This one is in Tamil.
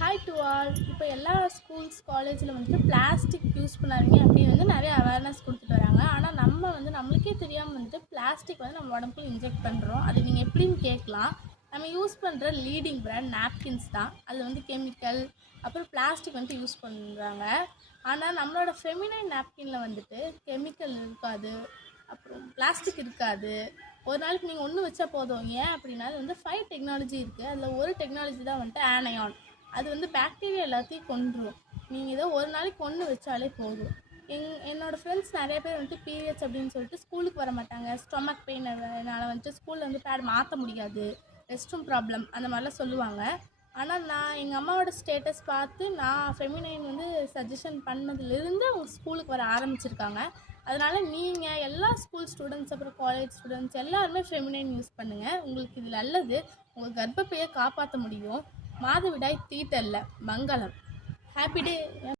Hi to all. இப்போ எல்லா ஸ்கூல்ஸ் காலேஜில் வந்துட்டு பிளாஸ்டிக் யூஸ் பண்ணாதீங்க அப்படின்னு வந்து நிறைய அவேர்னஸ் கொடுத்துட்டு வராங்க. ஆனால் நம்ம வந்து நம்மளுக்கே தெரியாமல் வந்துட்டு பிளாஸ்டிக் வந்து நம்ம உடம்புக்குள்ள இன்ஜெக்ட் பண்ணுறோம். அது நீங்கள் எப்படின்னு கேட்கலாம். நம்ம யூஸ் பண்ணுற லீடிங் பிராண்ட் நாப்கின்ஸ் தான். அதில் வந்து கெமிக்கல் அப்புறம் பிளாஸ்டிக் வந்துட்டு யூஸ் பண்ணுறாங்க. ஆனால் நம்மளோட ஃபெமினைன் நாப்கினில் வந்துட்டு கெமிக்கல் இருக்காது, அப்புறம் பிளாஸ்டிக் இருக்காது. ஒரு நாளைக்கு நீங்கள் ஒன்று வச்சா போதும். ஏன் அப்படின்னா அது வந்து 5 டெக்னாலஜி இருக்குது. அதில் ஒரு டெக்னாலஜி தான் வந்துட்டு ஆனையான். அது வந்து பாக்டீரியா எல்லாத்தையும் கொன்றும். நீங்கள் இதை ஒரு நாளைக்கு ஒன்று வச்சாலே போதும். என்னோடய ஃப்ரெண்ட்ஸ் நிறைய பேர் வந்துட்டு பீரியட்ஸ் அப்படின்னு சொல்லிட்டு ஸ்கூலுக்கு வர மாட்டாங்க. ஸ்டொமக் பெயினால் வந்துட்டு ஸ்கூலில் வந்து பேட் மாற்ற முடியாது, ரெஸ்ட் ரூம் ப்ராப்ளம் அந்த மாதிரிலாம் சொல்லுவாங்க. ஆனால் நான் எங்கள் அம்மாவோட ஸ்டேட்டஸ் பார்த்து நான் ஃபெமினைன் வந்து சஜஷன் பண்ணதுலேருந்து அவங்க ஸ்கூலுக்கு வர ஆரம்பிச்சிருக்காங்க. அதனால் நீங்கள் எல்லா ஸ்கூல் ஸ்டூடெண்ட்ஸ் அப்புறம் காலேஜ் ஸ்டூடெண்ட்ஸ் எல்லாருமே ஃபெமினைன் யூஸ் பண்ணுங்கள். உங்களுக்கு இது நல்லது. உங்கள் கர்ப்பப்பையை காப்பாற்ற முடியும். மாதவிடாய் தீட்டல்ல மங்களம். Happy day.